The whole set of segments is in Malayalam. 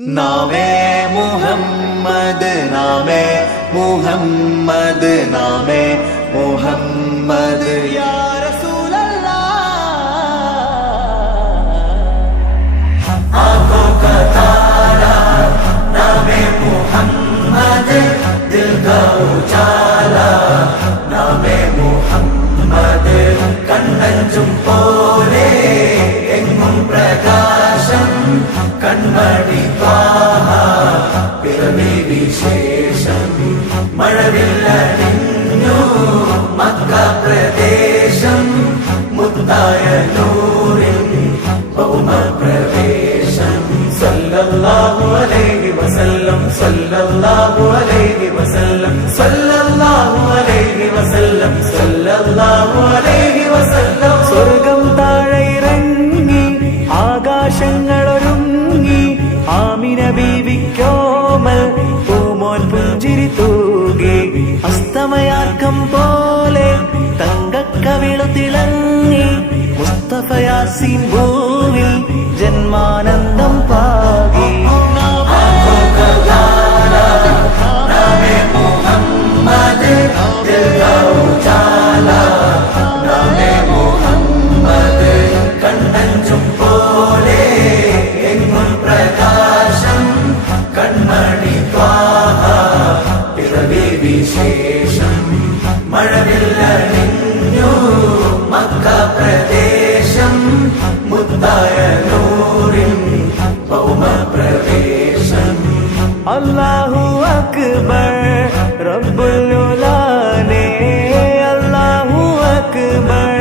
नामे मुहम्मद नामे मुहम्मद नामे मुहम्मद या रसूल अल्लाह। आंखों का तारा नामे मुहम्मद, दिल का उजाला नामे मुहम्मद, കണ്ണഞ്ചും പോലെ എങ്ങും പ്രകാശം കൺമണി ത്വാഹ പിറവി വിശേഷം മഴവില്ലണിഞ്ഞു മക്ക പ്രദേശം മുത്തായ നൂറിൻ ഭൗമ പ്രവേശം സല്ലല്ലാഹു അലൈഹി വസല്ലം സല്ലല്ലാഹു അലൈഹി വസല്ലം സല്ലല്ലാഹു അലൈഹി വസല്ലം സല്ലല്ലാഹു അലൈഹി വസല്ലം. സ്വർഗം താഴെ ഇറങ്ങി ആകാശങ്ങളൊരുങ്ങി ആമിന ബീവിക്കോമൽ പൂമോൻ പുഞ്ചിരി തൂകി അസ്തമയാക്കം പോലെ തങ്കക്കവിളു തിളങ്ങി മുസ്തഫ യാസീൻ ഭൂവിൽ ജന്മാനന്ദം പാകി. കണ്ണഞ്ചും പോലെ എങ്ങും പ്രകാശം കൺമണി ത്വാഹ പിറവി വിശേഷം മഴവില്ലണിഞ്ഞു മക്ക പ്രദേശം മുത്തായ നൂറിൻ ഭൗമ പ്രവേശം. അല്ലാഹു അക്ബർ റബ്ബുൽ ഉലാനെ, അല്ലാഹു അക്ബർ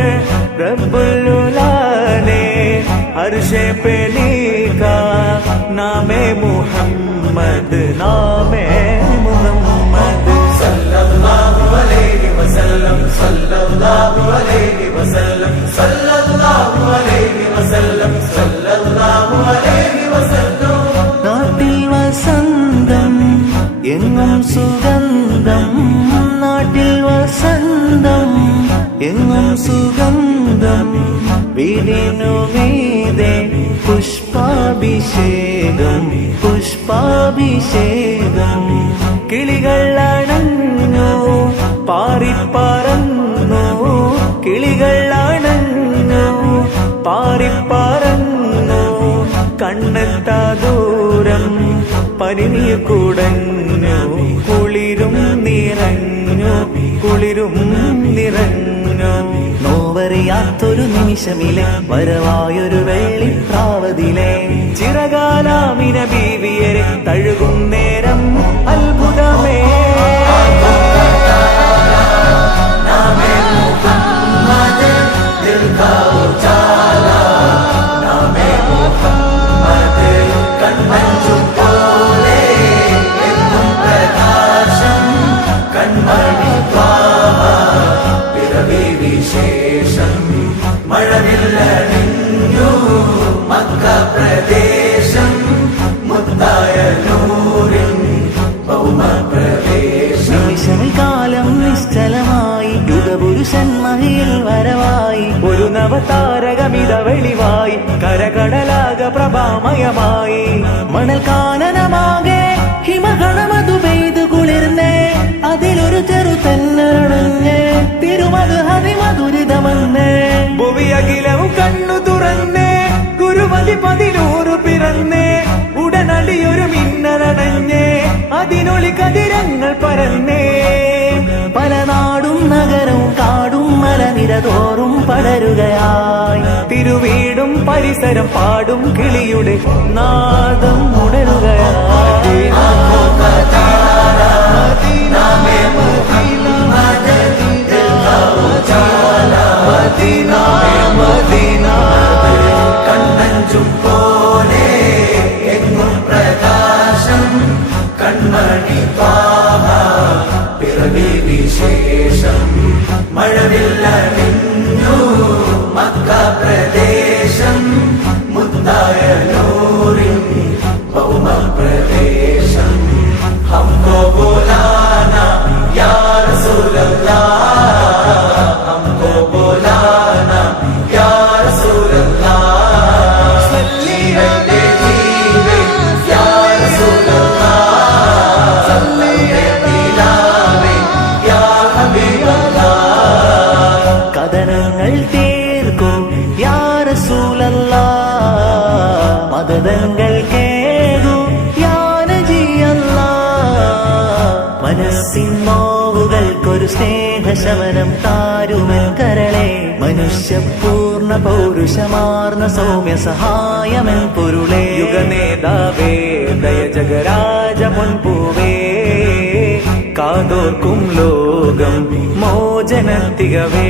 റബ്ബുൽ ഉലാനെ, अर्शे पे लिखा नामे मुहम्मद नामे मुहम्मद सल्लल्लाहु अलैहि वसल्लम सल्लल्लाहु अलैहि वसल्लम सल्लल्लाहु अलैहि वसल्लम सल्लल्लाहु अलैहि वसल्लम. നാട്ടിൽ വസന്തം എങ്ങും സുഗന്ധം, നാട്ടിൽ വസന്തം എങ്ങും സുഗന്ധം, വീടിനു മീതെ പുഷ്പാഭിഷേകം പുഷ്പാഭിഷേകം. കിളികൾ അണഞ്ഞു പാറിപ്പറന്നു, കിളികൾ അണഞ്ഞു പാറിപ്പറന്നു, കണ്ണെത്താ ദൂരം പരിനീർ കുടഞ്ഞു, കുളിരും നിറഞ്ഞു കുളിരും നിറഞ്ഞു. നോവറിയാത്തൊരു നിമിഷമിലെ വരവായൊരു വെള്ളിപ്രാവതിലെ ചിറകാലാമിന ബീവിയരെ തഴുകും നേരം അത്ഭുതമേ. വിശേഷം മഴവില്ലണിഞ്ഞു മക്ക പ്രദേശം മുത്തായ നൂറിൻ ഭൗമ പ്രവേശം. നിമിഷകാലം നിശ്ചലമായി യുഗപുരുഷൻ മഹിയിൽ വരവായി, ഒരു നവതാരകമിത വെളിവായി, കരകടലാക പ്രഭാമയമായി, മണൽ കാനനമാകെ ഹിമകണമതു പെയ്തു കുളിർന്നേ, അതിലൊരു ചെറു തെന്നരണഞ്ഞ് തിരുമത് ഹരിമധുരിതമെന്ന്, ഭുവിയകിലവും കണ്ണു തുറന്നേ, ഗുരുമതി 11 പിറന്നേ, ഉടനടിയൊരു മിന്നലടഞ്ഞേ, അതിനൊളി കതിരങ്ങൾ പരന്നേ. പല നാടും നഗരവും കാടും മലനിരതോറും പടരുകയായി, തിരുവീടും പരിസരം പാടും കിളിയുടെ നാദം ഉണരുകയായി. കണ്ണഞ്ചും പോലെ എങ്ങും പ്രകാശം കൺമണി ത്വാഹ പിറവി വിശേഷം മഴവില്ലണിഞ്ഞു മക്ക പ്രദേശം മുത്തായ നൂറിൻ ഭൗമ പ്രവേശം. ഹംകോ ബുലാനാ യാ റസൂലല്ലാഹ്, ഹംകോ ബുലാനാ യാ റസൂലല്ലാഹ്, സല്ലി അലൈഹി യാ മനസ്സിൻ നോവുകൾക്കൊരു സ്നേഹശമനം താരുമൻ കരളെ മനുഷ്യ പൂർണ്ണ പൗരുഷമാർന്ന സൗമ്യ സഹായമൻ പൊരുളേ യുഗനേതാവേ ദയ ജഗരാജ മുൻപൂവേ കാതോർക്കും ലോകം മോചനത്തികവേ